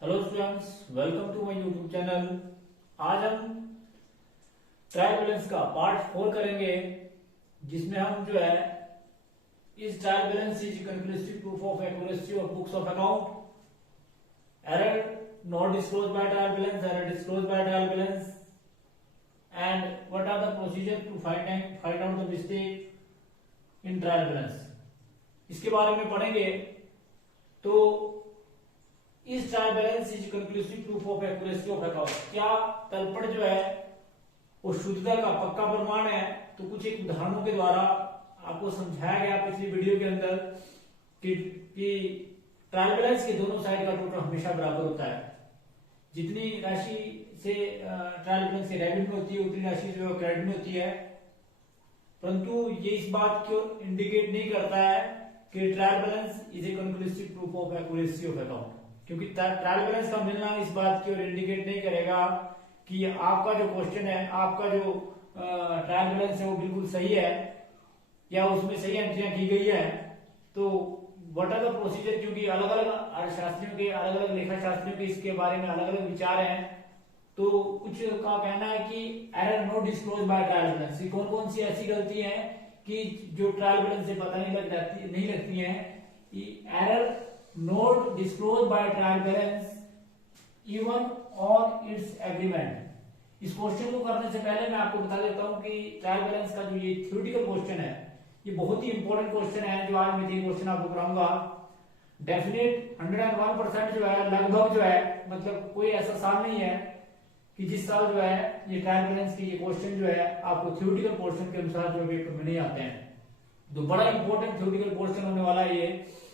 Hello students, welcome to my YouTube channel. आज हम trial balance का पार्ट 4 करेंगे, जिसमें हम जो है इस trial balance is conclusive proof of accuracy of books of account, error not disclosed by trial balance, error disclosed by trial balance, and what are the procedure to find out the mistake in trial balance, इसके बारे में पढ़ेंगे। तो इस trial balance is conclusive proof of accuracy of account, क्या तलपट जो है वो शुद्धता का पक्का प्रमाण है। तो कुछ एक उदाहरणों के द्वारा आपको समझाया गया पिछली वीडियो के अंदर कि ट्रायल बैलेंस के दोनों साइड का टोटल हमेशा बराबर होता है। जितनी राशि से ट्रायल बैलेंस के डेबिट में होती है उतनी राशि जो है क्रेडिट में होती है, परंतु ये इस बात को इंडिकेट नहीं करता है कि trial balance is a conclusive proof of accuracy of account, क्योंकि ट्रायल बैलेंस का मिलना इस बात की ओर इंडिकेट नहीं करेगा कि आपका जो क्वेश्चन है, आपका जो ट्रायल बैलेंस है वो बिल्कुल सही है या उसमें सही एंट्रियां की गई है। तो व्हाट आर द प्रोसीजर, क्योंकि अलग अलग अर्थशास्त्रियों के, अलग अलग लेखा शास्त्रियों के इसके बारे में अलग अलग विचार हैं। तो कुछ का कहना है कि error not disclose by trial balance, कौन कौन सी ऐसी गलती है कि जो ट्रायल बैलेंस से पता नहीं लगती है। Error note disclose by trial balance even on its agreement. इस क्वेश्चन को करने से पहले मैं आपको बता देता हूं कि ट्रायल बैलेंस का जो ये थ्योरेटिकल क्वेश्चन है, ये बहुत ही इंपॉर्टेंट क्वेश्चन है। जो आज मैं 3 क्वेश्चन आपको कराऊंगा, डेफिनेट 101% जो है, लगभग जो है, मतलब कोई ऐसा साल नहीं है कि जिस साल जो है ये ट्रायल बैलेंस के ये क्वेश्चन जो है आपको थ्योरेटिकल पोर्शन के अनुसार जो पेपर में नहीं आते हैं। तो बड़ा इंपॉर्टेंट थ्योरेटिकल पोर्शन होने वाला है ये,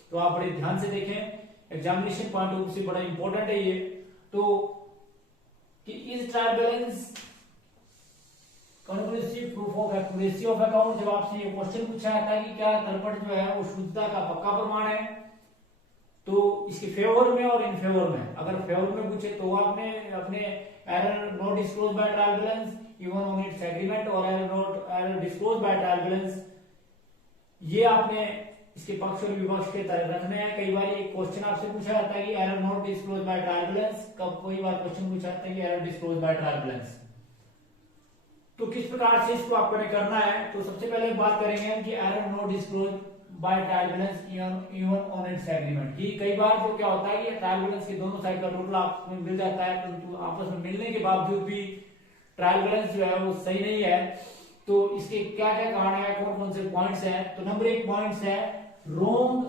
तो आप बड़े ध्यान से देखें, एग्जामिनेशन पॉइंट ऑफ व्यू से बड़ा इंपॉर्टेंट है ये। तो कि इस trial balance conclusive proof of accuracy of account, जब आपसे ये क्वेश्चन पूछा जाता है कि क्या तलपट जो है वो शुद्धता का पक्का प्रमाण है, तो इसके फेवर में और इन फेवर में, अगर फेवर में पूछे तो आपने अपने error not disclose by trial balance even on its agreement, और error disclose by trial balance, ये आपने इसके पक्ष और विपक्ष के तरह रखने हैं। कई बार एक क्वेश्चन आपसे पूछा जाता है कि error not disclose by trial balance, कब कोई बार क्वेश्चन पूछा जाता है कि error disclose by trial balance. तो किस प्रकार से इसको आपको करना है, तो सबसे पहले बात करेंगे कि error not disclose by trial balance even on its agreement. कि कई बार तो क्या होता है कि ट्रायल बैलेंस के दोनों साइड का टोटल आपको मिल जाता है, परंतु आपस में मिलने के बावजूद भी ट्रायल बैलेंस जो है वो सही नहीं है। तो इसके क्या क्या कारण है, कौन कौन से पॉइंट्स हैं। तो नंबर 1 पॉइंट्स है wrong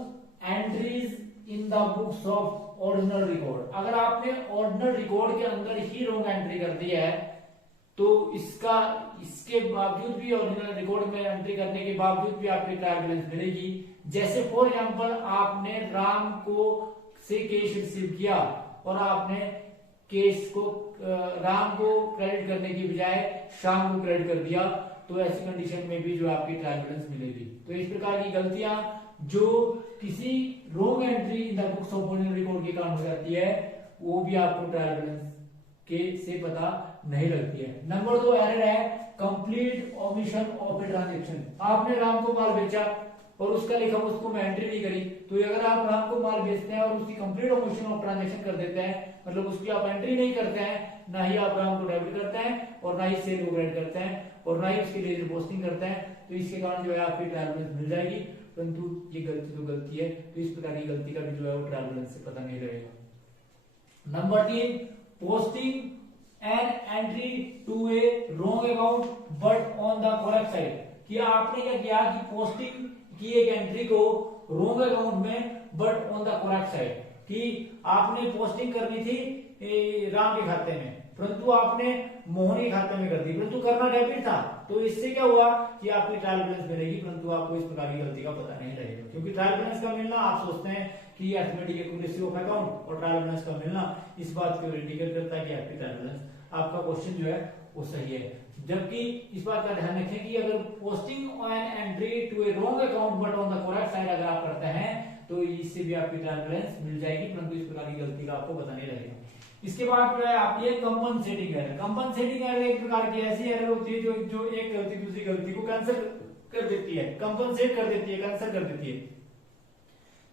entries in the books of original record. अगर आपने ओरिजिनल रिकॉर्ड के अंदर ही रॉन्ग एंट्री कर दी है तो इसके बावजूद भी, ओरिजिनल रिकॉर्ड में एंट्री करने के बावजूद भी आपको ट्रायल बैलेंस मिलेगी। जैसे फॉर एग्जांपल आपने राम को से केस रिसीव किया और आपने केस को राम को क्रेडिट करने की बजाय श्याम को क्रेडिट कर दिया, तो ऐसी कंडीशन में भी जो आपकी ट्रायल बैलेंस मिलेगी। तो इस प्रकार की गलतियां जो किसी wrong entry in the books of original record के कारण हो जाती है, वो भी आपको ट्रायल बैलेंस के से पता नहीं लगती है। नंबर 2 एरर है complete omission of a transaction. आपने राम को माल बेचा और उसका लिखा उसको में एंट्री नहीं करी, तो अगर आप राम को माल बेचते हैं और उसकी कंप्लीट ओमिशन ऑफ ट्रांजैक्शन कर देते हैं, मतलब उसकी आप एंट्री नहीं करते हैं, ना ही आप राम को डेबिट करते हैं और ना ही सेल को क्रेडिट करते हैं और ना ही उसके लिए रिपोस्टिंग करते हैं, तो इसके कारण जो है आपकी ट्रायल बैलेंस मिल जाएगी। परंतु ये गलती तो गलती है, तो इस प्रकार की गलती का भी जो है वो ट्रायल बैलेंस से पता नहीं रहेगा। Number 3 posting an entry to a wrong account but on the correct side. कि आपने क्या किया कि पोस्टिंग की एक एंट्री को रॉन्ग अकाउंट में but on the correct side, कि आपने पोस्टिंग करनी थी राम के खाते में परंतु आपने मोहन के खाते में कर दी, परंतु करना डेबिट था। तो इससे क्या हुआ कि आपकी ट्रायल बैलेंस मिलेगी, परंतु आपको इस प्रकार की गलती का पता नहीं लगेगा। क्योंकि ट्रायल बैलेंस का मिलना, आप सोचते हैं कि अरिथमेटिक एक्यूरेसी ऑफ अकाउंट, और ट्रायल बैलेंस का मिलना इस बात की ओर इंडिकेट करता है कि आपकी ट्रायल बैलेंस, आपका क्वेश्चन जो है वो सही है। जबकि इस बात का ध्यान रखें कि अगर posting an entry to a wrong account but on the correct side अगर आप करते हैं तो इससे भी आपकी ट्रायल बैलेंस मिल जाएगी, परंतु इस प्रकार की गलती का आपको पता नहीं लगेगा। इसके बाद जो है आपकी कंपनसेटिंग एरर। कंपनसेटिंग एरर एक प्रकार की ऐसी एरर होती है जो एक गलती दूसरी गलती को कैंसिल कर देती है, कंपनसेट कर देती है, कैंसिल कर देती है।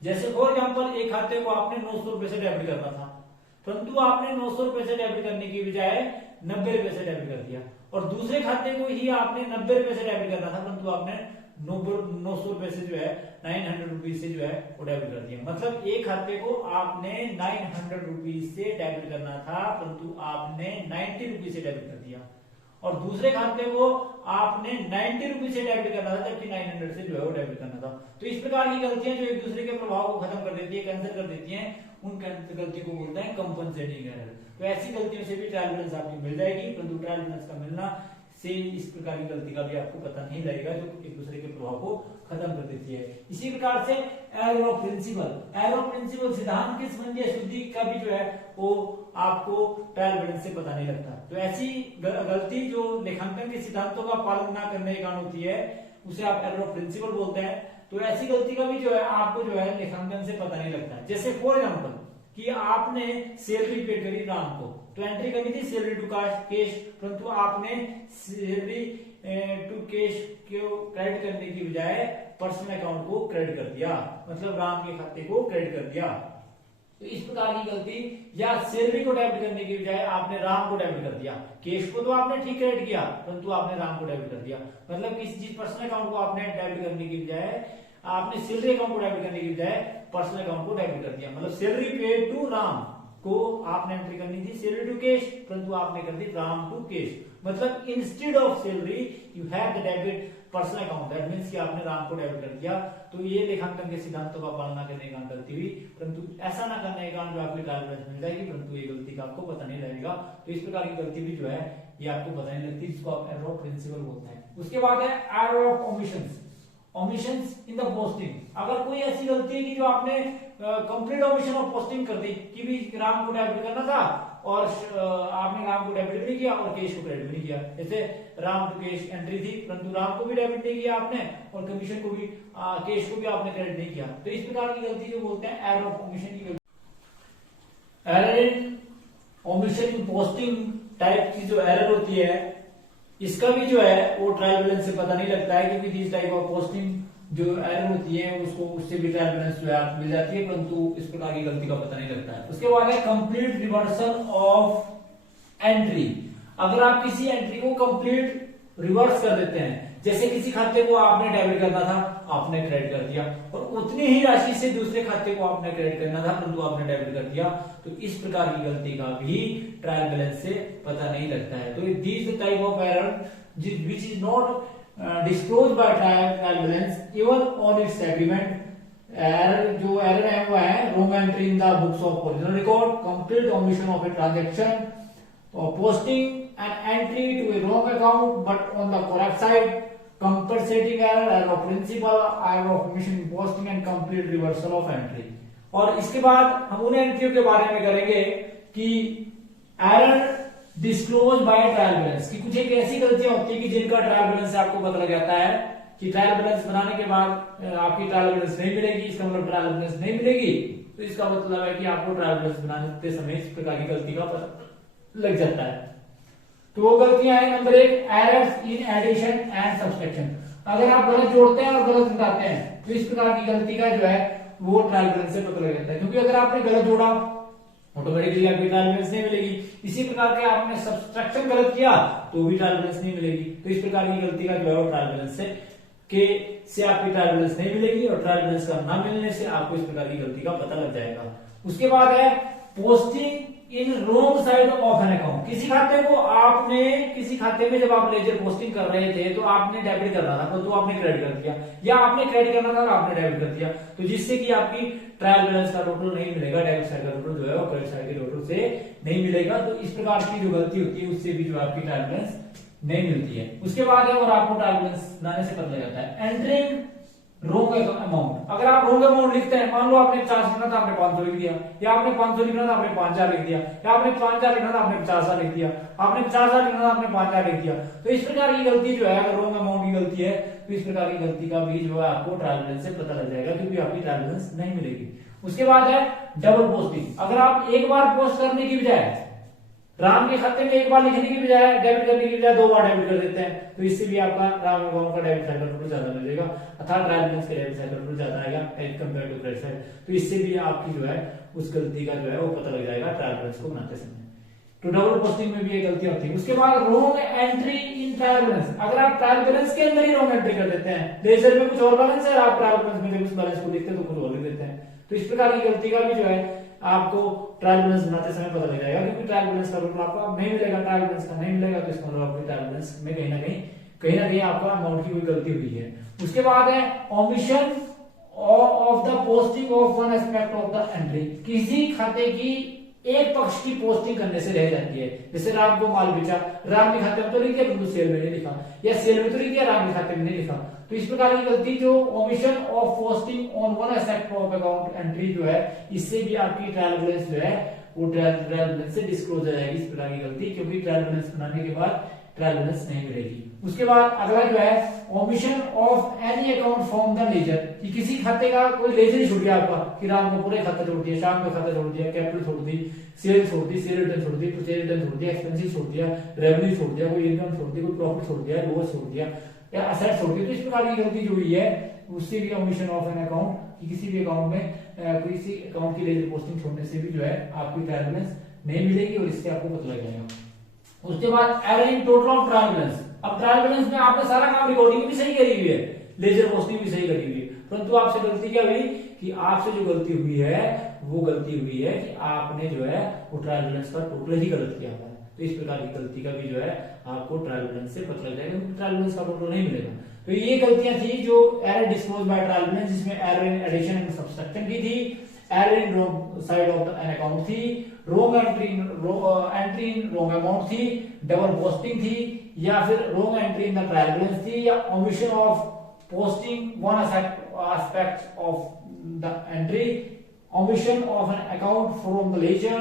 जैसे फॉर एग्जांपल एक खाते को आपने 900 रुपए से डेबिट करना था, परंतु आपने 900 रुपए से डेबिट करने की बजाय 90 रुपए से डेबिट कर दिया, और दूसरे खाते को ही आपने 90 रुपए से डेबिट करना था, परंतु आपने 900 रुपए से जो है 900 रुपीज से जो है वो डेबिट कर दिया। मतलब एक खाते को आपने 900 रुपीज से डेबिट करना था, परंतु आपने 90 रुपीज से डेबिट कर दिया, और दूसरे खाते को आपने 90 रुपीज से डेबिट करना था, जबकि 900 से जो है वो डेबिट करना था। तो इस प्रकार की गलतियां जो एक दूसरे के प्रभाव को खत्म कर देती है, कैंसिल कर देती हैं, उन गलती को बोलते हैं कंपनसेटिंग एरर। तो ऐसी गलतियों से भी ट्रायल बैलेंस आपको मिल जाएगी, परंतु ट्रायल बैलेंस का मिलना से इस प्रकार की गलती का भी आपको पता नहीं लगेगा, जो एक दूसरे के प्रभाव को खत्म कर देती है। इसी प्रकार से एरर ऑफ प्रिंसिपल सिद्धांत के संबंधी अशुद्धि का भी जो है वो आपको ट्रायल बैलेंस से पता नहीं लगता। तो ऐसी गलती जो लेखांकन के सिद्धांतों का पालन ना करने के कारण होती है, उसे आप एरर ऑफ प्रिंसिपल बोलते हैं। तो ऐसी गलती का भी जो है आपको जो है लेखांकन से पता नहीं लगता है। जैसे फॉर एग्जाम्पल कि आपने सैलरी पे करी राम को, तो एंट्री करनी थी सैलरी टू कैश, परंतु आपने सैलरी टू कैश को क्रेडिट करने की बजाय पर्सनल अकाउंट को क्रेडिट कर दिया, मतलब राम के खाते को क्रेडिट कर दिया। तो इस प्रकार की गलती, या सैलरी को डेबिट करने की बजाय आपने राम को डेबिट कर दिया, कैश को तो आपने ठीक क्रेडिट किया, परंतु आपने राम को डेबिट कर दिया। मतलब किसी चीज पर्सनल अकाउंट को आपने डेबिट करने की बजाय आपने सैलरी अकाउंट को डेबिट करने की बजाय पर्सनल अकाउंट को डेबिट कर दिया। मतलब सैलरी पेड टू राम को आपने एंट्री करनी थी सैलरी टू कैश, परंतु आपने कर दी राम टू कैश। मतलब instead of salary you have the debit personal account, that means कि आपने राम को डेबिट कर दिया। तो ये लेखांकन के सिद्धांतों का पालन करने का गलती हुई, परंतु ऐसा ना करने के कारण जो आपकी ट्रायल बैलेंस मिल जाएगी, परंतु ये गलती का आपको पता नहीं लगेगा। तो इस प्रकार की गलती भी जो है ये आपको पता नहीं लगती, जिसको आप एरर ऑफ प्रिंसिपल बोलते हैं। उसके बाद है error of omissions in the posting. अगर कोई ऐसी गलती है कि जो आपने कंप्लीट ओमिशन ऑफ पोस्टिंग कर दी कि भी राम को डेबिट करना था और आपने राम को डेबिट भी नहीं किया और कैश को क्रेडिट भी नहीं किया। जैसे राम टू कैश एंट्री थी, परंतु राम को भी डेबिट नहीं किया आपने और कमीशन को भी कैश को भी आपने क्रेडिट नहीं किया। तो इस प्रकार की गलती जो बोलते हैं एरर ऑफ ओमिशन की गलती। Error in omission in posting type की जो एरर होती है, इसका भी जो है वो ट्रायल बैलेंस से पता नहीं लगता है, क्योंकि दिस टाइप ऑफ पोस्टिंग जो एरर होती है उसको उससे भी ट्रायल बैलेंस जो है मिल जाती है, परंतु इस प्रकार की गलती का पता नहीं लगता है। उसके बाद है कंप्लीट रिवर्सल ऑफ एंट्री। अगर आप किसी एंट्री को कंप्लीट रिवर्स कर देते हैं, जैसे किसी खाते को आपने डेबिट करना था आपने क्रेडिट कर दिया, और उतनी ही राशि से दूसरे खाते को आपने क्रेडिट करना था परंतु आपने डेबिट कर दिया, तो इस प्रकार की गलती का भी ट्रायल बैलेंस से पता नहीं लगता है। तो this type of error which is not disclosed by trial balance even on its agreement। Error जो एरर है वो है wrong entry in the books of original record, complete omission of a transaction, posting an entry to a wrong account but on the correct side, compensating error, error of principal, error of omission in posting and complete reversal of entry। और इसके बाद हम उन एंट्रियों के बारे में करेंगे कि error disclose by trial balance की कुछ एक ऐसी गलतियां होती है कि जिनका ट्रायल बैलेंस से आपको पता लग जाता है कि ट्रायल बैलेंस बनाने के बाद आपकी ट्रायल बैलेंस नहीं मिलेगी, इसका मतलब ट्रायल बैलेंस नहीं मिलेगी, तो इसका मतलब है कि आपको ट्रायल बैलेंस बनाते समय इस प्रकार की गलती का पता लग जाता है। तो वो गलतियां हैं, number 1 errors in addition and subtraction. अगर आप गलत जोड़ते हैं और गलत घटाते हैं तो इस प्रकार की गलती का जो है वो ट्रायल बैलेंस से पता लग जाता है, क्योंकि अगर आपने गलत जोड़ा ऑटोमेटिकली आपकी ट्रायल बैलेंस नहीं मिलेगी। इसी प्रकार के आपने सब्सट्रैक्शन गलत किया तो भी ट्रायल बैलेंस नहीं मिलेगी। तो इस प्रकार की गलती का जो है वो ट्रायल बैलेंस से आपकी ट्रायल बैलेंस नहीं मिलेगी, और ट्रायल बैलेंस का ना मिलने से आपको इस प्रकार की गलती का पता लग जाएगा। उसके बाद है posting in wrong side of an account. किसी खाते में जब आप लेजर पोस्टिंग कर रहे थे तो आपने डेबिट करना था तो आपने क्रेडिट कर दिया, या आपने क्रेडिट करना था और आपने डेबिट कर दिया, तो जिससे कि आपकी ट्रायल बैलेंस का टोटल नहीं मिलेगा, डेबिट साइड का टोटल जो है वो क्रेडिट साइड के टोटल से नहीं मिलेगा। तो इस प्रकार की जो गलती होती है उससे भी जो आपकी ट्रायल बैलेंस नहीं मिलती है। उसके बाद है और आपको ट्रायल बैलेंस बनाने से पता लगता है एंटरिंग रोंग अमाउंट। अगर आप रोंग अमाउंट लिखते हैं, मान लो आपने 50 लिखना था आपने 500 लिख दिया, या आपने 500 लिखना था आपने 5000 लिख दिया, या आपने 5000 लिखना था आपने 50000 लिख दिया, आपने 50000 लिखना था आपने 5000 लिख दिया, तो इस प्रकार की गलती जो है अगर रोंग अमाउंट की गलती है तो इस प्रकार की गलती का भी जो है आपको ट्रायल बैलेंस से पता लग जाएगा, क्योंकि आपकी ट्रायल बैलेंस नहीं मिलेगी। उसके बाद है डबल पोस्टिंग। अगर आप एक बार पोस्ट करने की बजाय राम के खाते में एक बार लिखने की बजाय, डेबिट करने की बजाय 2 बार डेबिट कर देते हैं, तो इससे भी आपका राम अकाउंट का डेबिट साइड का टोटल ज्यादा मिलेगा, अर्थात ट्रायल बैलेंस का डेबिट साइड का टोटल ज्यादा आएगा as compare to credit side. तो इससे भी आपकी जो है उस गलती का जो है वो पता लग जाएगा ट्रायल बैलेंस को बनाते समय। तो डबल पोस्टिंग में भी ये गलतियां होती है। उसके बाद रॉन्ग एंट्री इन ट्रायल बैलेंस, अगर आप ट्रायल बैलेंस के अंदर ही रॉन्ग एंट्री कर देते हैं, लेजर में कुछ और बैलेंस है, आप ट्रायल बैलेंस में जब उस बैलेंस को देखते हैं तो कुछ और लिख देते हैं, तो इस प्रकार की गलती का भी जो है आपको ट्रायल बैलेंस बनाते समय पता लग जाएगा, क्योंकि ट्रायल बैलेंस का रूल आपको नहीं मिलेगा, ट्रायल बैलेंस का नहीं मिलेगा, तो इसका मतलब आपके ट्रायल बैलेंस में कहीं ना कहीं आपका अमाउंट की कोई गलती हुई है। उसके बाद है omission of the posting of one aspect of the entry, किसी खाते की एक पक्ष की पोस्टिंग करने से रह जाती है। जैसे राम को माल बेचा, राम के खाते में तो लिख दिया परंतु सेल में नहीं लिखा, या सेल में तो लिख दिया राम के खाते में नहीं लिखा, तो इस प्रकार की गलती जो omission of posting on one aspect of account entry जो है, इससे भी आपकी ट्रायल बैलेंस जो है वो ट्रायल बैलेंस से डिस्क्लोज हो जाएगी, इस प्रकार की गलती, क्योंकि ट्रायल बैलेंस बनाने के बाद ट्रायल बैलेंस नहीं मिलेगी। उसके बाद अगला जो है omission of any account from the ledger, कि किसी खाते का कोई लेजर ही छूट गया आपका, कि राम को पूरे खाता छोड़ दिया, शाम का खाता छोड़ दिया, कैपिटल छोड़ दी, सेल छोड़ दी, सेल रिटर्न छोड़ दी, परचेज रिटर्न छोड़ दिया, एक्सपेंसेस छोड़ दिया, रेवेन्यू छोड़ दिया, कोई इनकम छोड़ दी, कोई प्रॉफिट छोड़ दिया, लॉस छोड़ दिया या असेट छोड़ दिया, तो इस प्रकार की गलती जो हुई है उससे भी ओमिशन ऑफ एन अकाउंट, कि किसी भी अकाउंट में किसी अकाउंट की लेजर पोस्टिंग छोड़ने से भी जो है आपकी ट्रायल बैलेंस नहीं मिलेगी और इससे आपको पता लग जाएगा। उसके बाद error in total of trial balance, अब ट्रायल बैलेंस में आपने सारा काम रिकॉर्डिंग भी सही करी हुई है, लेजर पोस्टिंग भी सही करी हुई है, परंतु आपसे गलती क्या हुई कि आपसे जो गलती हुई है वो गलती हुई है कि आपने जो है वो ट्रायल बैलेंस का टोटल ही गलत किया है। तो इस प्रकार की गलती का भी जो है आपको ट्रायल बैलेंस से पता लग जाएगा, क्योंकि ट्रायल बैलेंस का टोटल नहीं मिलेगा। तो ये गलतियां थी जो error disclose by trial balance, जिसमें error in addition and subtraction की थी, error in wrong side of an account थी, wrong entry in wrong amount थी, डबल पोस्टिंग थी, या फिर wrong entry in the trial balance थी, या omission of posting one aspect of the entry, omission of an account from the ledger,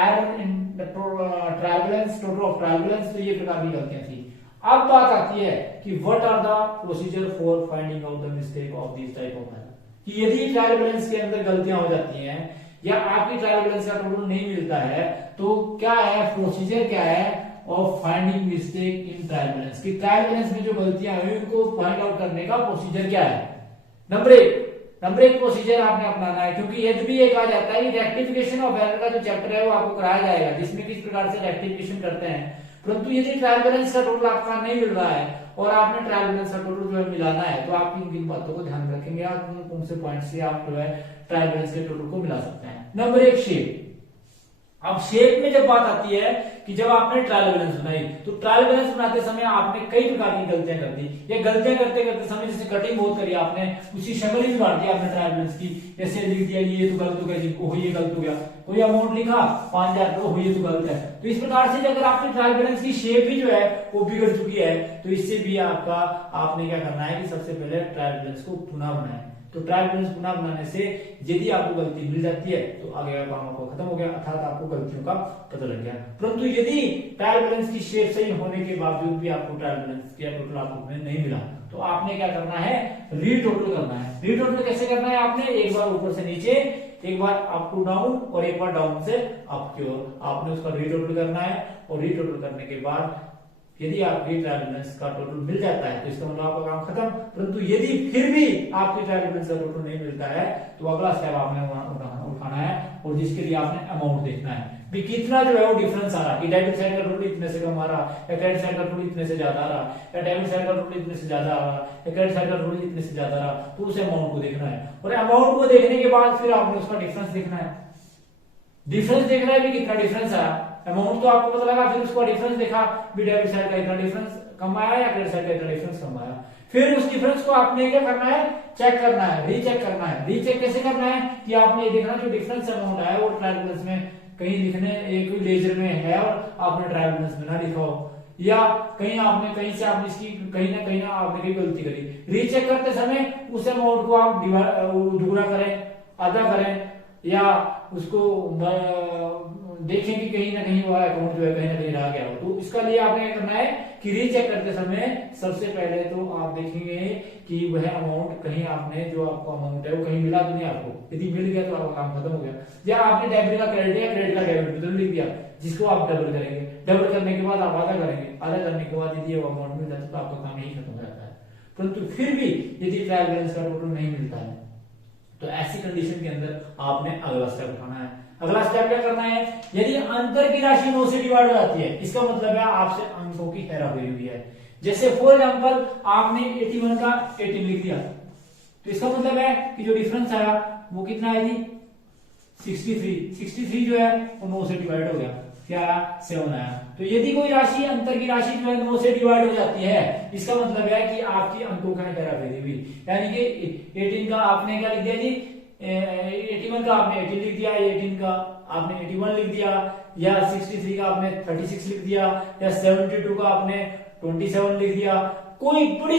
error in the trial balance, total of trial balance, तो ये प्रकार की गलतियां थी। अब बात आती है कि what are the procedure for finding out the mistake of this type of error, कि यदि ट्रायल बैलेंस के अंदर गलतियां हो जाती हैं या आपकी ट्रायल बैलेंस का टोटल नहीं मिलता है, तो क्या है प्रोसीजर, क्या है of finding mistake in trial balance, कि ट्रायल बैलेंस में जो गलतियां हुई उनको फाइंड आउट करने का प्रोसीजर क्या है। नंबर एक प्रोसीजर आपने अपनाना है, क्योंकि यदि भी एक आ जाता है कि रेक्टिफिकेशन ऑफ एरर का जो चैप्टर है वो आपको कराया जाएगा, जिसमें किस प्रकार से रेक्टिफिकेशन करते हैं, परंतु यदि ट्रायल बैलेंस का टोटल आपका नहीं मिल रहा है और आपने ट्रायल बैलेंस का टोटल जो है मिलाना है, तो आप इन बातों को ध्यान रखेंगे, आप कौन से पॉइंट से आप जो है ट्रायल बैलेंस के टोटल को मिला सकते हैं। नंबर एक शेप। अब शेप में जब बात आती है कि जब आपने ट्रायल बैलेंस बनाई, तो ट्रायल बैलेंस बनाते समय आपने कई प्रकार की गलतियां कर दी। ये गलतियां करते करते समय जैसे कटिंग बहुत करी आपने, उसी शक्ल ही सुधार दी आपने ट्रायल बैलेंस की, जैसे लिख दिया ये तो गलत हो गया जी, ओह ये गलत हो गया, कोई अमाउंट लिखा 5000, ओह ये तो गलत है। तो इस प्रकार से अगर आपकी ट्रायल बैलेंस की शेप भी जो है वो बिगड़ चुकी है, तो इससे भी आपने क्या करना है कि सबसे पहले ट्रायल बैलेंस को पुनः बनाए। तो ट्रायल बैलेंस पुनः बनाने से यदि आपको गलती मिल जाती है तो आगे का काम आपको खत्म हो गया, अर्थात आपको गलतियों का पता लग गया। परंतु यदि ट्रायल बैलेंस की शेप सही होने के बावजूद भी आपको ट्रायल बैलेंस या टोटल आपको नहीं मिला, तो आपने क्या करना है, रीटोटल करना है। रीटोटल कैसे करना है, आपने एक बार ऊपर से नीचे, एक बार अप टू डाउन और एक बार डाउन से अप की ओर, आपने उसका रीटोटल करना है। और रीटोटल करने के बाद यदि आपकी ट्रायल बैलेंस का टोटल मिल जाता है तो इसका मतलब आपका काम खत्म। परंतु यदि फिर भी आपकी ट्रायल बैलेंस का टोटल नहीं मिलता है, तो अगला स्टेप आपने उठाना है, और जिसके लिए आपने अमाउंट देखना है कि कितना जो है वो डिफरेंस आ रहा है, कि डेबिट साइड का टोटल इतने से कम आ रहा है, या क्रेडिट साइड का टोटल इतने से ज्यादा आ रहा है, या डेबिट साइड का टोटल इतने से ज्यादा आ रहा है, या क्रेडिट साइड का टोटल इतने से ज्यादा आ रहा है, तो उस अमाउंट को देखना है। और अमाउंट को देखने के बाद फिर आपने उसका डिफरेंस देखना है। डिफरेंस देखना है भी कितना डिफरेंस आया, अमाउंट तो आपको पता लगा, फिर उसका डिफरेंस देखा भी डेबिट साइड का इतना डिफरेंस कम आया या क्रेडिट साइड का इतना डिफरेंस कम आया। फिर उस डिफरेंस को आपने क्या करना है, चेक करना है, रीचेक करना है। रीचेक कैसे करना है कि आपने ये देखना जो डिफरेंस अमाउंट आया वो ट्रायल बैलेंस में कहीं लिखने एक लेजर में है और आपने ट्रायल बैलेंस में ना लिखा हो, या कहीं आपने कहीं से आपने इसकी कहीं ना आपने कोई गलती करी। रीचेक करते समय उस अमाउंट को आप दुगुना करें, आधा करें, या उसको देखें कि कहीं ना कहीं वह अकाउंट जो है कहीं ना कहीं रह गया हो। तो इसका लिए आपने क्या करना है कि रीचेक करते समय सबसे पहले तो आप देखेंगे कि वह अमाउंट कहीं आपने जो आपका अमाउंट है वो कहीं मिला तो नहीं आपको। यदि मिल गया तो आपका काम खत्म हो गया। या आपने डेबिट का क्रेडिट या क्रेडिट का डेबिट दोनों लिख दिया, जिसको आप डबल करेंगे। डबल करने के बाद आप आधा करेंगे, आधा करने के बाद यदि वो अमाउंट मिल जाता है तो आपका काम यही खत्म हो जाता है। परंतु फिर भी यदि ट्रायल बैलेंस का टोटल नहीं मिलता है तो ऐसी कंडीशन के अंदर आपने अगला स्टेप उठाना है। अगला स्टेप क्या करना है, यदि अंतर की राशि 9 से डिवाइड हो जाती है, इसका मतलब है आपसे अंकों की हेराफेरी हुई है। जैसे फॉर एग्जांपल आपने 81 का 18 लिख दिया, तो इसका मतलब है कि जो डिफरेंस आया वो कितना है जी 63 जो है वो 9 से डिवाइड हो गया, क्या आया 7 आया। तो यदि कोई राशि अंतर की राशि जो है 9 से डिवाइड हो जाती है, इसका मतलब है कि आपकी अंकों का हेराफेरी हुई। यानी कि 18 का आपने क्या लिख दिया जी 81 का आपने 18 लिख दिया, 18 का आपने 81 लिख दिया, या 63 का आपने 36 लिख दिया, या 72 का आपने 27 लिख दिया। कोई बड़ी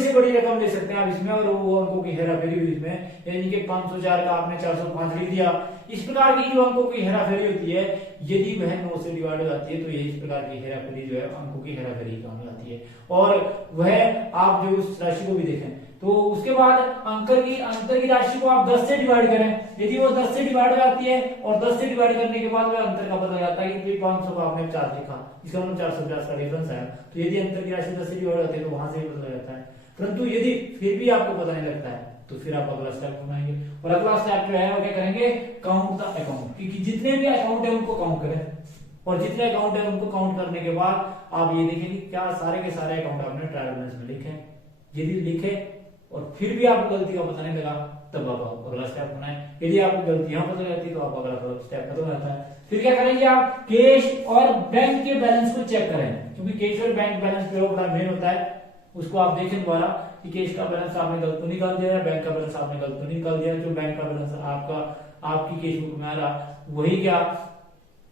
से बड़ी रकम ले सकते हैं आप इसमें, और वो अंकों की हेराफेरी हुई इसमें, यानी कि 504 का आपने 405 लिख दिया। इस प्रकार की जो अंकों की हेराफेरी होती है, यदि वह 9 से डिवाइड हो जाती है तो ये इस प्रकार की हेराफेरी जो है अंकों की हेराफेरी काम आती है। और वह आप जो उस राशि को भी देखें तो उसके बाद अंतर की राशि को आप 10 से डिवाइड करें। यदि वो 10 से डिवाइड हो जाती है और 10 से डिवाइड करने के बाद वह अंतर का पता लगाता है कि 500 का आपने 4 लिखा, इसका मतलब 450 का डिफरेंस आया। तो यदि अंतर की राशि 10 से डिवाइड होती है तो वहां से ही पता लग जाता है। परंतु यदि फिर भी आपको पता नहीं लगता है तो फिर आप अगला स्टेप बनाएंगे, और अगला स्टेप जो है वो क्या करेंगे, काउंट द अकाउंट, क्योंकि जितने भी अकाउंट है उनको काउंट करें, और जितने अकाउंट है उनको काउंट करने के बाद आप ये देखेंगे क्या सारे के सारे अकाउंट आपने ट्रायल बैलेंस में लिखे। यदि लिखे और फिर भी आपको गलती का पता नहीं लगा तब आप अगला स्टेप बनाए। यदि आपको गलतियां पता लगती तो आप अगला स्टेप खत्म हो जाता है। फिर क्या करेंगे, आप कैश और बैंक के बैलेंस को चेक करें, क्योंकि कैश और बैंक बैलेंस जो बड़ा मेन होता है, उसको आप देखें दोबारा कि कैश का बैलेंस आपने गलत तो निकाल दिया है, बैंक का बैलेंस आपने गलत तो निकाल दिया। जो बैंक का बैलेंस आपकी कैश बुक में आ रहा वही क्या,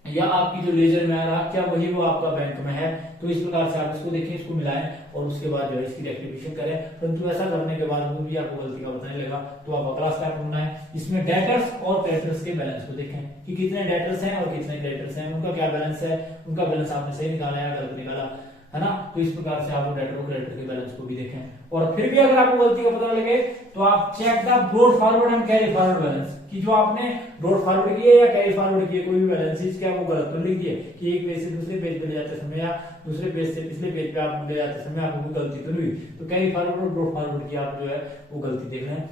या आपकी जो लेजर में आ रहा क्या वही वो आपका बैंक में है। तो इस प्रकार से आप इसको देखें, इसको मिलाएं और उसके बाद जो है इसकी रेक्टिफिकेशन करें। परंतु ऐसा करने के बाद भी आपको गलती का पता नहीं लगा तो आप अगला स्टेप ढूंढना है। इसमें डेटर्स और क्रेडिटर्स के बैलेंस को देखें कि कितने डेटर्स हैं और कितने क्रेडिटर्स हैं, उनका क्या बैलेंस है, उनका बैलेंस आपने सही निकाला है गलत निकाला है ना। तो इस प्रकार से आप डेटर और क्रेडिटर के बैलेंस को भी देखें। और फिर भी अगर आपको गलती का पता लगे तो आप check the brought forward and carry forward balance, कि जो आपने ब्रॉड फॉरवर्ड किए या कैरी फॉरवर्ड किए कोई भी बैलेंसेस क्या वो गलत तो लिख दिए, कि एक पेज से दूसरे पेज पे ले जाते समय या दूसरे पेज से पिछले पेज पे आप ले जाते समय आपको कोई गलती तो नहीं हुई। तो कैरी फॉरवर्ड और ब्रॉड फॉरवर्ड की आप जो है वो गलती देख लें।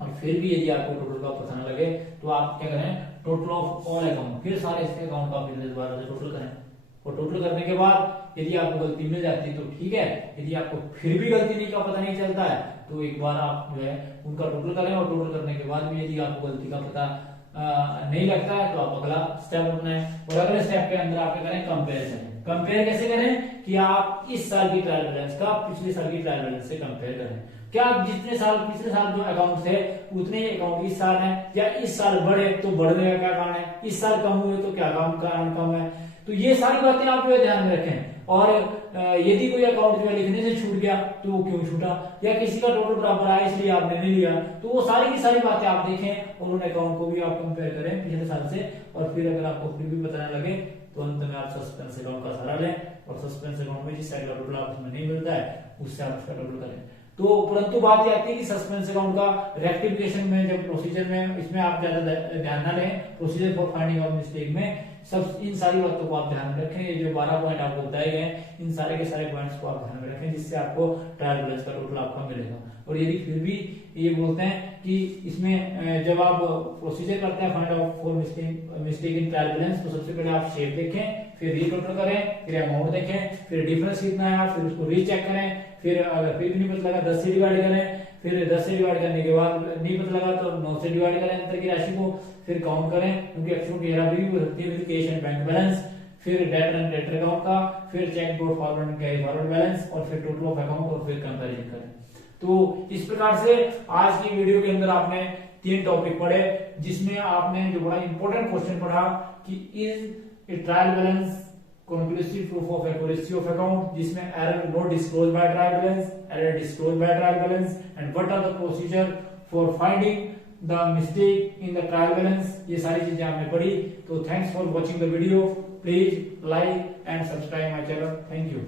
और फिर भी यदि आपको टोटल का पता न लगे तो आप क्या करें, टोटल ऑफ ऑल अकाउंट, फिर सारे इसके अकाउंट का फिर दोबारा से टोटल करें। और टोटल करने के बाद यदि आपको गलती मिल जाती है तो ठीक है, यदि आपको फिर भी गलती नहीं का पता नहीं चलता है तो एक बार आप जो है उनका टोटल करें, और टोटल करने के बाद भी यदि आपको गलती का पता नहीं लगता है तो आप अगला स्टेप अपनाएं। और अगले स्टेप के अंदर आप क्या करें, कंपेरिजन। कंपेयर कैसे करें कि आप इस साल की ट्रायल बैलेंस का पिछले साल की ट्रायल बैलेंस से कंपेयर करें। क्या जितने साल पिछले साल जो अकाउंट थे उतने ही अकाउंट इस साल है, या इस साल बढ़े तो बढ़ने का क्या कारण है, इस साल कम हुए तो क्या कारण कम है। तो ये सारी बातें आप जो है ध्यान में रखें। और यदि कोई अकाउंट जो है लिखने से छूट गया तो वो क्यों छूटा, या किसी का टोटल बराबर आया इसलिए आपने नहीं लिया, तो वो सारी की सारी बातें आप देखें और उन अकाउंट को भी आप कंपेयर करें पिछले साल से। और फिर अगर आपको फिर भी पता लगे तो अंत में आप सस्पेंस अकाउंट का सहारा लें, और सस्पेंस अकाउंट में जिस साइड का टोटल आप उसमें नहीं मिलता है उससे आप उसका टोटल करें। तो परंतु बात यह आती है कि सस्पेंस अकाउंट का रेक्टिफिकेशन में जब प्रोसीजर में इसमें आप ज्यादा ध्यान न लें, procedure for finding out mistake में सब इन सारी बातों को आप ध्यान में रखें। ये जो 12 पॉइंट आपको बताए गए इन सारे के सारे पॉइंट्स को आप ध्यान में रखें, जिससे आपको ट्रायल बैलेंस का टोटल आपका मिलेगा। और यदि फिर भी ये बोलते हैं कि इसमें जब आप प्रोसीजर करते हैं find out for mistake in trial balance, तो सबसे पहले आप शेप देखें, फिर रीटोटल करें, फिर अमाउंट देखें, फिर डिफरेंस कितना है फिर उसको रीचेक करें, फिर अगर फिर भी नहीं पता लगा 10 से डिवाइड करें, फिर 10 से डिवाइड करने के बाद नहीं पता लगा तो 9 से डिवाइड करें अंतर की राशि को, फिर काउंट करें क्योंकि अक्षरों की हेराफेरी हो सकती है, फिर कैश एंड बैंक बैलेंस, फिर डेटर एंड डेटर अकाउंट का, फिर check brought forward and carry forward balance, और फिर टोटल ऑफ अकाउंट, और फिर कंपैरिजन करें। तो इस प्रकार से आज की वीडियो के अंदर आपने 3 टॉपिक पढ़े, जिसमें आपने जो बड़ा इंपॉर्टेंट क्वेश्चन पढ़ा कि is a trial balance conclusive proof of accuracy of account, जिसमें error not disclosed by trial balance, error disclosed by trial balance, and what are the procedure for finding the mistake in the trial balance, ये सारी चीजें आपने पढ़ी। तो thanks for watching the video, please like and subscribe my channel. Thank you.